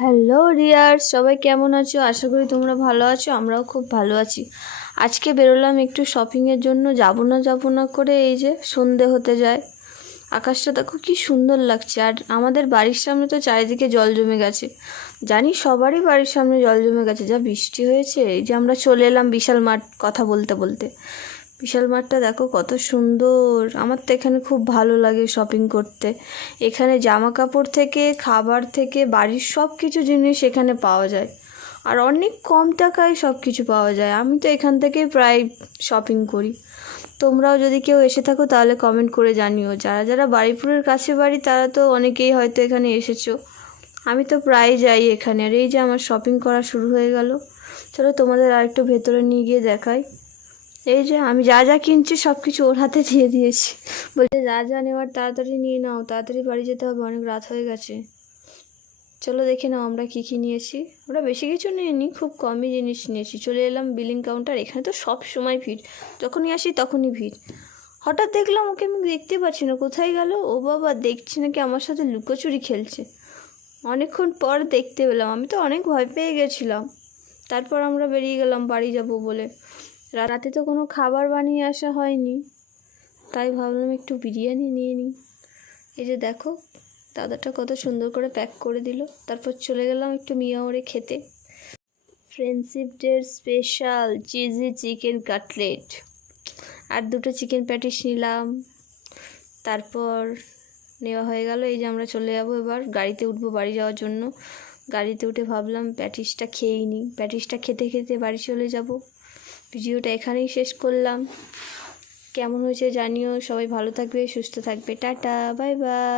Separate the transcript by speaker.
Speaker 1: Hello রিয়ার, সবাই কেমন আছো? আশা করি তোমরা ভালো আছো, আমরাও খুব ভালো আছি। আজকে বেরোলাম একটু শপিংয়ের জন্য, যাব না যাব না করে এই যে সন্ধে হতে যায়। আকাশটা দেখো কি সুন্দর লাগছে, আর আমাদের বাড়ির সামনে তো চারিদিকে জল জমে গেছে। জানি সবারই বাড়ির সামনে জল জমে গেছে, যা বৃষ্টি হয়েছে, এই যে আমরা চলে এলাম বিশাল মাঠ কথা বলতে বলতে। বিশাল মাঠটা দেখো কত সুন্দর। আমার তো এখানে খুব ভালো লাগে শপিং করতে। এখানে জামা কাপড় থেকে, খাবার থেকে, বাড়ির সব কিছু জিনিস এখানে পাওয়া যায়। আর অনেক কম টাকায় সব কিছু পাওয়া যায়। আমি তো এখান থেকেই প্রায় শপিং করি। তোমরাও যদি কেউ এসে থাকো তাহলে কমেন্ট করে জানিও। যারা যারা বাড়িপুরের কাছে বাড়ি, তারা তো অনেকেই হয়তো এখানে এসেছ। আমি তো প্রায় যাই এখানে। আর এই যে আমার শপিং করা শুরু হয়ে গেল। চলো তোমাদের আর একটু ভেতরে নিয়ে গিয়ে দেখাই। এই যে আমি যা যা কিনছি সব কিছু ওর হাতে দিয়ে দিয়েছি। বলছে, যা যা নেওয়ার তাড়াতাড়ি নিয়ে নাও, তাড়াতাড়ি বাড়ি যেতে হবে, অনেক রাত হয়ে গেছে। চলো দেখে নাও আমরা কী কী নিয়েছি। আমরা বেশি কিছু নিইনি খুব কমই জিনিস নিয়েছি। চলে এলাম বিলিং কাউন্টার এখানে তো সব সময় ভিড়। যখনই আসি তখনই ভিড়। হঠাৎ দেখলাম ওকে আমি দেখতে পাচ্ছি না, কোথায় গেল? ও বাবা, দেখছি নাকি আমার সাথে লুকোচুরি খেলছে। অনেকক্ষণ পর দেখতে পেলাম, আমি তো অনেক ভয় পেয়ে গেছিলাম। তারপর আমরা বেরিয়ে গেলাম, বাড়ি যাব বলে। রাতে তো কোনো খাবার বানিয়ে আসা হয়নি। তাই ভাবলাম একটু বিরিয়ানি নিয়ে নিই। এই যে দেখো, দাদাটা কত সুন্দর করে প্যাক করে দিল। তারপর চলে গেলাম একটু মিয়াওরে খেতে। ফ্রেন্ডশিপ ডের স্পেশাল চিজি চিকেন কাটলেট আর দুটো চিকেন প্যাটিস নিলাম। তারপর নেওয়া হয়ে গেল, এই যে আমরা চলে যাব এবার। গাড়িতে উঠবো বাড়ি যাওয়ার জন্য। গাড়িতে উঠে ভাবলাম প্যাটিসটা খেয়েই নিই। প্যাটিসটা খেতে খেতে বাড়ি চলে যাব। ভিডিওটা এখানেই শেষ করলাম। কেমন হয়েছে জানিও। সবাই ভালো থাকবে, সুস্থ থাকবে। Tata, bye bye.